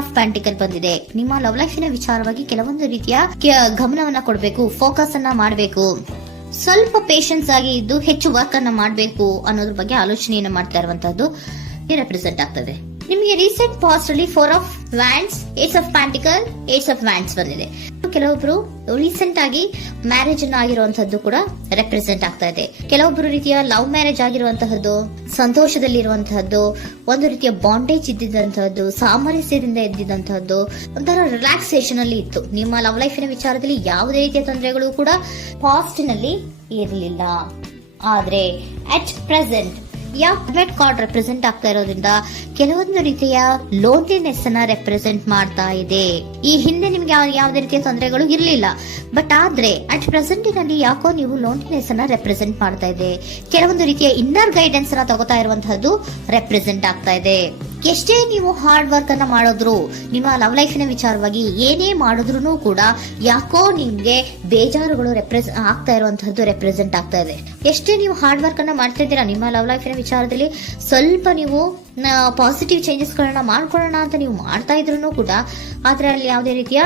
Of ಪ್ಯಾಂಟಿಕಲ್ ಬಂದಿದೆ. ನಿಮ್ಮ love ಲೈಫಿನ ವಿಚಾರವಾಗಿ ಕೆಲವೊಂದು ರೀತಿಯ ಗಮನವನ್ನ ಕೊಡಬೇಕು, ಫೋಕಸ್ ಅನ್ನ ಮಾಡಬೇಕು, ಸ್ವಲ್ಪ ಪೇಷನ್ಸ್ ಆಗಿ ಇದ್ದು ಹೆಚ್ಚು ವರ್ಕ್ ಅನ್ನ ಮಾಡಬೇಕು ಅನ್ನೋದ್ರ ಬಗ್ಗೆ ಆಲೋಚನೆಯನ್ನ ಮಾಡ್ತಾ ಇರುವಂತದ್ದು ರೆಪ್ರೆಸೆಂಟ್ ಆಗ್ತದೆ. ನಿಮಗೆ ರೀಸೆಂಟ್ ಪಾಸ್ಟ್ ಅಲ್ಲಿ 4 of wands, ace of pentacle, ace of wands ಬಂದಿದೆ. ಕೆಲವೊಬ್ರು ರೀಸೆಂಟ್ ಆಗಿ ಮ್ಯಾರೇಜ್ ಅನ್ನ ಆಗಿರುವಂತಹದ್ದು ಕೂಡ ರೆಪ್ರೆಸೆಂಟ್ ಆಗ್ತಾ ಇದೆ. ಕೆಲವೊಬ್ರು ರೀತಿಯ ಲವ್ ಮ್ಯಾರೇಜ್ ಆಗಿರುವಂತಹದ್ದು, ಸಂತೋಷದಲ್ಲಿರುವಂತಹದ್ದು, ಒಂದು ರೀತಿಯ ಬಾಂಡೇಜ್ ಇದ್ದಿದ್ದಂತಹದ್ದು, ಸಾಮರಸ್ಯದಿಂದ ಇದ್ದಿದ್ದಂತಹದ್ದು, ಒಂಥರ ರಿಲ್ಯಾಕ್ಸೇಷನ್ ಅಲ್ಲಿ ಇತ್ತು. ನಿಮ್ಮ ಲವ್ ಲೈಫಿನ ವಿಚಾರದಲ್ಲಿ ಯಾವುದೇ ರೀತಿಯ ತೊಂದರೆಗಳು ಕೂಡ ಪಾಸ್ಟ್ ನಲ್ಲಿ ಇರಲಿಲ್ಲ. ಆದ್ರೆ at present red card represent ಆಗ್ತಾ ಇರೋದ್ರಿಂದ ಕೆಲವೊಂದು ರೀತಿಯ ಲೋನ್ಲಿನೆಸ್ ಅನ್ನ ರೆಪ್ರೆಸೆಂಟ್ ಮಾಡ್ತಾ ಇದೆ. ಈ ಹಿಂದೆ ನಿಮ್ಗೆ ಯಾವುದೇ ರೀತಿಯ ತೊಂದರೆಗಳು ಇರಲಿಲ್ಲ, ಬಟ್ ಆದ್ರೆ ಅಟ್ ಪ್ರೆಸೆಂಟಿನಲ್ಲಿ ಯಾಕೋ ನೀವು ಲೋನ್ಲಿನೆಸ್ ಅನ್ನ ರೆಪ್ರೆಸೆಂಟ್ ಮಾಡ್ತಾ ಇದೆ. ಕೆಲವೊಂದು ರೀತಿಯ ಇನ್ನರ್ ಗೈಡೆನ್ಸ್ ಅನ್ನ ತಗೋತಾ ಇರುವಂತಹದ್ದು ರೆಪ್ರೆಸೆಂಟ್ ಆಗ್ತಾ ಇದೆ. ಎಷ್ಟೇ ನೀವು ಹಾರ್ಡ್ ವರ್ಕ್ ಅನ್ನ ಮಾಡಿದ್ರು, ನಿಮ್ಮ ಲವ್ ಲೈಫಿನ ವಿಚಾರವಾಗಿ ಏನೇ ಮಾಡಿದ್ರು ಕೂಡ ಯಾಕೋ ನಿಮ್ಗೆ ಬೇಜಾರುಗಳು ಆಗ್ತಾ ಇರುವಂತಹದ್ದು ರೆಪ್ರೆಸೆಂಟ್ ಆಗ್ತಾ ಇದೆ. ಎಷ್ಟೇ ನೀವು ಹಾರ್ಡ್ ವರ್ಕ್ ಅನ್ನ ಮಾಡ್ತಾ ಇದ್ದೀರಾ ನಿಮ್ಮ ಲವ್ ಲೈಫಿನ ವಿಚಾರದಲ್ಲಿ, ಸ್ವಲ್ಪ ನೀವು ಪಾಸಿಟಿವ್ ಚೇಂಜಸ್ ಗಳನ್ನ ಮಾಡ್ಕೊಳ್ಳೋಣ ಅಂತ ನೀವು ಮಾಡ್ತಾ ಇದ್ರು ಕೂಡ ಅದರಲ್ಲಿ ಯಾವುದೇ ರೀತಿಯ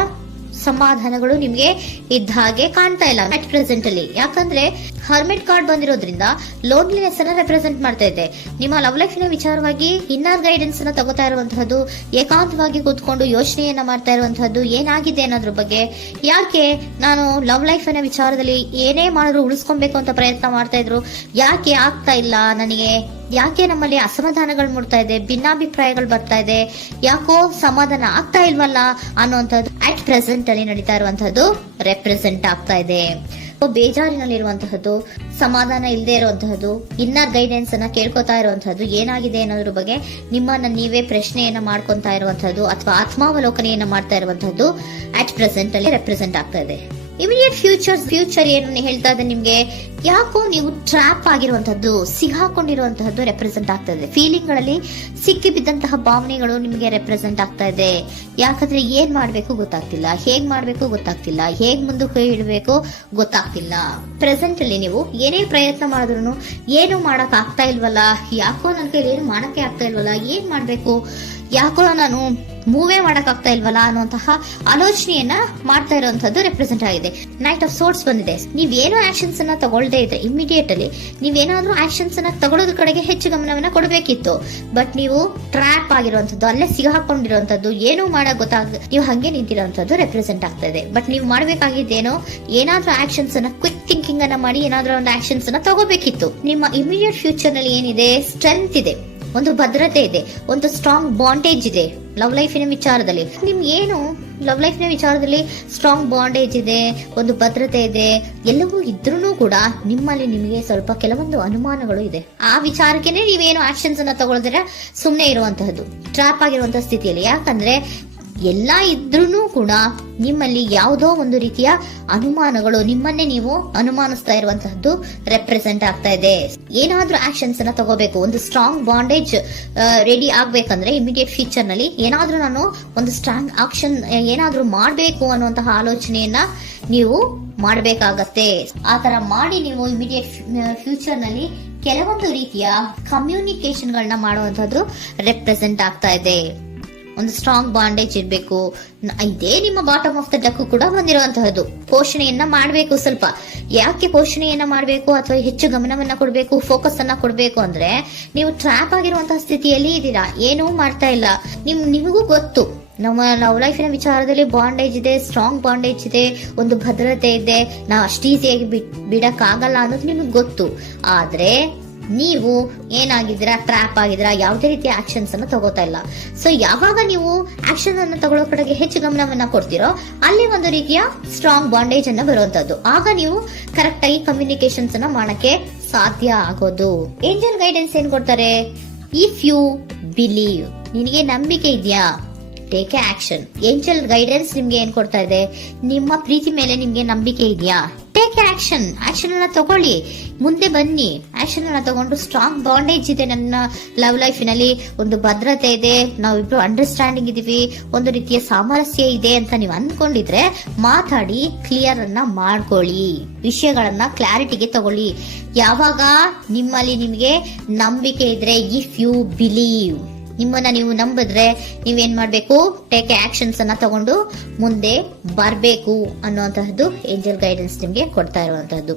ಸಮಾಧಾನಗಳು ನಿಮ್ಗೆ ಇದ್ದ ಹಾಗೆ ಕಾಣ್ತಾ ಇಲ್ಲ ಅಟ್ ಪ್ರೆಸೆಂಟ್ ಅಲ್ಲಿ. ಯಾಕಂದ್ರೆ ಹರ್ಮಿಟ್ ಕಾರ್ಡ್ ಬಂದಿರೋದ್ರಿಂದ ಲೋನ್ಲಿನೆಸ್ ಅನ್ನ ರೆಪ್ರೆಸೆಂಟ್ ಮಾಡ್ತಾ ಇದೆ. ನಿಮ್ಮ ಲವ್ ಲೈಫಿನ ವಿಚಾರವಾಗಿ ಇನ್ನರ್ ಗೈಡೆನ್ಸ್ ಅನ್ನ ತಗೋತಾ ಇರುವಂತಹದ್ದು, ಏಕಾಂತವಾಗಿ ಕೂತ್ಕೊಂಡು ಯೋಚನೆಯನ್ನ ಮಾಡ್ತಾ ಇರುವಂತಹದ್ದು, ಏನಾಗಿದೆ ಅನ್ನೋದ್ರ ಬಗ್ಗೆ. ಯಾಕೆ ನಾನು ಲವ್ ಲೈಫ್ ನ ವಿಚಾರದಲ್ಲಿ ಏನೇ ಮಾಡಿದ್ರು ಉಳಿಸ್ಕೊಬೇಕು ಅಂತ ಪ್ರಯತ್ನ ಮಾಡ್ತಾ ಇದ್ರು, ಯಾಕೆ ಆಗ್ತಾ ಇಲ್ಲ ನನಗೆ, ಯಾಕೆ ನಮ್ಮಲ್ಲಿ ಅಸಮಾಧಾನಗಳು ಮೂಡ್ತಾ ಇದೆ, ಭಿನ್ನಾಭಿಪ್ರಾಯಗಳು ಬರ್ತಾ ಇದೆ, ಯಾಕೋ ಸಮಾಧಾನ ಆಗ್ತಾ ಇಲ್ವಲ್ಲ ಅನ್ನುವಂಥದ್ದು ಅಟ್ ಪ್ರೆಸೆಂಟ್ ಅಲ್ಲಿ ನಡೀತಾ ಇರುವಂತಹದ್ದು ರೆಪ್ರೆಸೆಂಟ್ ಆಗ್ತಾ ಇದೆ. ಬೇಜಾರಿನಲ್ಲಿರುವಂತಹದ್ದು, ಸಮಾಧಾನ ಇಲ್ಲದೆ ಇರುವಂತಹದ್ದು, ಇನ್ನರ್ ಗೈಡೆನ್ಸ್ ಅನ್ನ ಕೇಳ್ಕೊತಾ ಇರುವಂತಹದ್ದು, ಏನಾಗಿದೆ ಅನ್ನೋದ್ರ ಬಗ್ಗೆ ನಿಮ್ಮನ್ನ ನೀವೇ ಪ್ರಶ್ನೆಯನ್ನ ಮಾಡ್ಕೊಂತಾ ಇರುವಂತಹದ್ದು ಅಥವಾ ಆತ್ಮಾವಲೋಕನೆಯನ್ನ ಮಾಡ್ತಾ ಇರುವಂತಹದ್ದು ಅಟ್ ಪ್ರೆಸೆಂಟ್ ಅಲ್ಲಿ ರೆಪ್ರೆಸೆಂಟ್ ಆಗ್ತಾ ಇದೆ. ಇಮಿಡಿಯೇಟ್ ಫ್ಯೂಚರ್ ಏನು ಹೇಳ್ತಾ ಇದೆ ನಿಮ್ಗೆ, ಯಾಕೋ ನೀವು ಟ್ರ್ಯಾಪ್ ಆಗಿರುವಂತಹದ್ದು, ಸಿಗಾಕೊಂಡಿರುವಂತಹದ್ದು ರೆಪ್ರೆಸೆಂಟ್ ಆಗ್ತಾ ಇದೆ. ಫೀಲಿಂಗ್ ಗಳಲ್ಲಿ ಸಿಕ್ಕಿ ಬಿದ್ದಂತಹ ಭಾವನೆಗಳು ನಿಮಗೆ ರೆಪ್ರೆಸೆಂಟ್ ಆಗ್ತಾ ಇದೆ. ಯಾಕಂದ್ರೆ ಏನ್ ಮಾಡ್ಬೇಕು ಗೊತ್ತಾಗ್ತಿಲ್ಲ, ಹೇಗ್ ಮಾಡ್ಬೇಕು ಗೊತ್ತಾಗ್ತಿಲ್ಲ, ಹೇಗ್ ಮುಂದಕ್ಕೆ ಇಡಬೇಕು ಗೊತ್ತಾಗ್ತಿಲ್ಲ. ಪ್ರೆಸೆಂಟ್ ಅಲ್ಲಿ ನೀವು ಏನೇ ಪ್ರಯತ್ನ ಮಾಡಿದ್ರು ಏನು ಮಾಡಕ್ ಆಗ್ತಾ ಇಲ್ವಲ್ಲ, ಯಾಕೋ ನನ್ನ ಕೈಲಿ ಏನು ಮಾಡಕ್ಕೆ ಆಗ್ತಾ ಇಲ್ವಲ್ಲ, ಏನ್ ಮಾಡ್ಬೇಕು, ಯಾಕೋ ನಾನು ಮೂವೇ ಮಾಡಕ್ ಆಗ್ತಾ ಇಲ್ವಲ್ಲ ಅನ್ನುವಂತಹ ಆಲೋಚನೆಯನ್ನ ಮಾಡ್ತಾ ಇರುವಂತದ್ದು ರೆಪ್ರೆಸೆಂಟ್ ಆಗಿದೆ. ನೈಟ್ ಆಫ್ ಸೋರ್ಟ್ಸ್ ಬಂದಿದೆ. ನೀವೇನೋ ಆಕ್ಷನ್ಸ್ ಅನ್ನ ತಗೊಳ್ಳದೇ ಇದ್ರೆ ಇಮಿಡಿಯೇಟ್ ಅಲ್ಲಿ ನೀವೇನಾದ್ರೂ ಆಕ್ಷನ್ಸ್ ಅನ್ನ ತಗೊಳ್ಳೋದ್ರ ಕಡೆಗೆ ಹೆಚ್ಚು ಗಮನವನ್ನ ಕೊಡಬೇಕಿತ್ತು. ಬಟ್ ನೀವು ಟ್ರ್ಯಾಪ್ ಆಗಿರುವಂತದ್ದು, ಅಲ್ಲೇ ಸಿಗಾಕೊಂಡಿರುವಂತದ್ದು, ಏನೂ ಮಾಡಕ್ ನೀವು ಹಂಗೆ ನಿಂತಿರುವಂತದ್ದು ರೆಪ್ರೆಸೆಂಟ್ ಆಗ್ತಾ ಇದೆ. ಬಟ್ ನೀವು ಮಾಡ್ಬೇಕಾಗಿದ್ದೇನೋ ಏನಾದ್ರೂ ಆಕ್ಷನ್ಸ್ ಅನ್ನ ಕ್ವಿಕ್ ಥಿಂಕಿಂಗ್ ಅನ್ನ ಮಾಡಿ ಏನಾದ್ರೂ ಒಂದು ಆಕ್ಷನ್ಸ್ ಅನ್ನ ತಗೋಬೇಕಿತ್ತು. ನಿಮ್ಮ ಇಮಿಡಿಯೇಟ್ ಫ್ಯೂಚರ್ ನಲ್ಲಿ ಏನಿದೆ, ಸ್ಟ್ರೆಂತ್ ಇದೆ, ಒಂದು ಭದ್ರತೆ ಇದೆ, ಒಂದು ಸ್ಟ್ರಾಂಗ್ ಬಾಂಡೇಜ್ ಇದೆ ಲವ್ ಲೈಫಿನ ವಿಚಾರದಲ್ಲಿ. ನಿಮ್ಗೆ ಏನು ಲವ್ ಲೈಫಿನ ವಿಚಾರದಲ್ಲಿ ಸ್ಟ್ರಾಂಗ್ ಬಾಂಡೇಜ್ ಇದೆ, ಒಂದು ಭದ್ರತೆ ಇದೆ, ಎಲ್ಲವೂ ಇದ್ರೂ ಕೂಡ ನಿಮ್ಮಲ್ಲಿ ನಿಮಗೆ ಸ್ವಲ್ಪ ಕೆಲವೊಂದು ಅನುಮಾನಗಳು ಇದೆ. ಆ ವಿಚಾರಕ್ಕೆ ನೀವೇನು ಆಕ್ಷನ್ಸ್ ಅನ್ನ ತಗೊಳ್ದಿರ ಸುಮ್ಮನೆ ಇರುವಂತಹದ್ದು, ಟ್ರಾಪ್ ಆಗಿರುವಂತಹ ಸ್ಥಿತಿಯಲ್ಲಿ. ಯಾಕಂದ್ರೆ ಎಲ್ಲ ಇದ್ರೂ ಕೂಡ ನಿಮ್ಮಲ್ಲಿ ಯಾವುದೋ ಒಂದು ರೀತಿಯ ಅನುಮಾನಗಳು, ನಿಮ್ಮನ್ನೇ ನೀವು ಅನುಮಾನಿಸ್ತಾ ಇರುವಂತಹದ್ದು ರೆಪ್ರೆಸೆಂಟ್ ಆಗ್ತಾ ಇದೆ. ಏನಾದ್ರೂ ಆಕ್ಷನ್ಸ್ ಅನ್ನ ತಗೋಬೇಕು, ಒಂದು ಸ್ಟ್ರಾಂಗ್ ಬಾಂಡೇಜ್ ರೆಡಿ ಆಗ್ಬೇಕಂದ್ರೆ ಇಮಿಡಿಯೇಟ್ ಫ್ಯೂಚರ್ ನಲ್ಲಿ ಏನಾದ್ರೂ ನಾನು ಒಂದು ಸ್ಟ್ರಾಂಗ್ ಆಕ್ಷನ್ ಏನಾದ್ರೂ ಮಾಡಬೇಕು ಅನ್ನುವಂತಹ ಆಲೋಚನೆಯನ್ನ ನೀವು ಮಾಡಬೇಕಾಗತ್ತೆ. ಆತರ ಮಾಡಿ ನೀವು ಇಮಿಡಿಯೇಟ್ ಫ್ಯೂಚರ್ ನಲ್ಲಿ ಕೆಲವೊಂದು ರೀತಿಯ ಕಮ್ಯುನಿಕೇಶನ್ ಗಳನ್ನ ಮಾಡುವಂತದ್ದು ರೆಪ್ರೆಸೆಂಟ್ ಆಗ್ತಾ ಇದೆ. ಒಂದು ಸ್ಟ್ರಾಂಗ್ ಬಾಂಡೇಜ್ ಇರಬೇಕು. ಇದೇ ನಿಮ್ಮ ಬಾಟಮ್ ಆಫ್ ದ ಡಕ್ ಕೂಡ ಬಂದಿರುವಂತಹದ್ದು. ಪೋಷಣೆಯನ್ನ ಮಾಡಬೇಕು. ಸ್ವಲ್ಪ ಯಾಕೆ ಪೋಷಣೆಯನ್ನ ಮಾಡಬೇಕು ಅಥವಾ ಹೆಚ್ಚು ಗಮನವನ್ನ ಕೊಡಬೇಕು, ಫೋಕಸ್ ಅನ್ನ ಕೊಡಬೇಕು ಅಂದ್ರೆ, ನೀವು ಟ್ರ್ಯಾಪ್ ಆಗಿರುವಂತಹ ಸ್ಥಿತಿಯಲ್ಲಿ ಇದ್ದೀರಾ, ಏನೂ ಮಾಡ್ತಾ ಇಲ್ಲ. ನಿಮಗೂ ಗೊತ್ತು ನಮ್ಮ ಲವ್ ಲೈಫಿನ ವಿಚಾರದಲ್ಲಿ ಬಾಂಡೇಜ್ ಇದೆ, ಸ್ಟ್ರಾಂಗ್ ಬಾಂಡೇಜ್ ಇದೆ, ಒಂದು ಭದ್ರತೆ ಇದೆ, ನಾವು ಅಷ್ಟು ಈಸಿಯಾಗಿ ಬಿಡಕ್ ಆಗಲ್ಲ ಅನ್ನೋದು ನಿಮ್ಗೆ ಗೊತ್ತು. ಆದ್ರೆ ನೀವು ಏನಾಗಿದ್ದೀರಾ, ಟ್ರ್ಯಾಪ್ ಆಗಿದ್ದೀರಾ, ಯಾವುದೇ ರೀತಿಯ ಆಕ್ಷನ್ಸ್ ಅನ್ನು ತಗೋತಾ ಇಲ್ಲ. ಸೊ ಯಾವಾಗ ನೀವು ಆಕ್ಷನ್ ಅನ್ನು ತಗೊಳ್ಳೋ ಕಡೆಗೆ ಹೆಚ್ಚು ಗಮನವನ್ನ ಕೊಡ್ತೀರೋ ಅಲ್ಲಿ ಒಂದು ರೀತಿಯ ಸ್ಟ್ರಾಂಗ್ ಬಾಂಡೇಜ್ ಅನ್ನ ಬರುವಂತದ್ದು. ಆಗ ನೀವು ಕರೆಕ್ಟ್ ಆಗಿ ಕಮ್ಯುನಿಕೇಶನ್ಸ್ ಅನ್ನ ಮಾಡಕ್ಕೆ ಸಾಧ್ಯ ಆಗೋದು. ಏಂಜಲ್ ಗೈಡೆನ್ಸ್ ಏನ್ ಕೊಡ್ತಾರೆ, ಇಫ್ ಯು ಬಿಲೀವ್, ನಿನಗೆ ನಂಬಿಕೆ ಇದೆಯಾ, ಟೇಕ್ ಆಕ್ಷನ್. ಏಂಜಲ್ ಗೈಡೆನ್ಸ್ ನಿಮ್ಗೆ ಏನ್ ಕೊಡ್ತಾ ಇದೆ, ನಿಮ್ಮ ಪ್ರೀತಿ ಮೇಲೆ ನಿಮ್ಗೆ ನಂಬಿಕೆ ಇದೆಯಾ, ಟೇಕ್ ಆಕ್ಷನ್. ಆಕ್ಷನ್ ಅನ್ನ ತಗೊಳ್ಳಿ, ಮುಂದೆ ಬನ್ನಿ. ಆಕ್ಷನ್ ಅನ್ನ ತಗೊಂಡು ಸ್ಟ್ರಾಂಗ್ ಬಾಂಡೇಜ್ ಇದೆ ನನ್ನ ಲವ್ ಲೈಫಿನಲ್ಲಿ, ಒಂದು ಭದ್ರತೆ ಇದೆ, ನಾವಿಬ್ರು ಅಂಡರ್ಸ್ಟ್ಯಾಂಡಿಂಗ್ ಇದೀವಿ, ಒಂದು ರೀತಿಯ ಸಾಮರಸ್ಯ ಇದೆ ಅಂತ ನೀವು ಅನ್ಕೊಂಡಿದ್ರೆ ಮಾತಾಡಿ ಕ್ಲಿಯರ್ ಅನ್ನ ಮಾಡ್ಕೊಳ್ಳಿ, ವಿಷಯಗಳನ್ನ ಕ್ಲಾರಿಟಿಗೆ ತಗೊಳ್ಳಿ. ಯಾವಾಗ ನಿಮ್ಮಲ್ಲಿ ನಿಮ್ಗೆ ನಂಬಿಕೆ ಇದ್ರೆ, ಇಫ್ ಯು ಬಿಲೀವ್, ನಿಮ್ಮನ್ನ ನೀವು ನಂಬಿದ್ರೆ ನೀವೇನ್ ಮಾಡ್ಬೇಕು, ಟೇಕ್ ಆಕ್ಷನ್ಸ್ ಅನ್ನ ತಗೊಂಡು ಮುಂದೆ ಬರ್ಬೇಕು ಅನ್ನುವಂತಹದ್ದು ಏಂಜಲ್ ಗೈಡೆನ್ಸ್ ನಿಮ್ಗೆ ಕೊಡ್ತಾ ಇರುವಂತಹದ್ದು.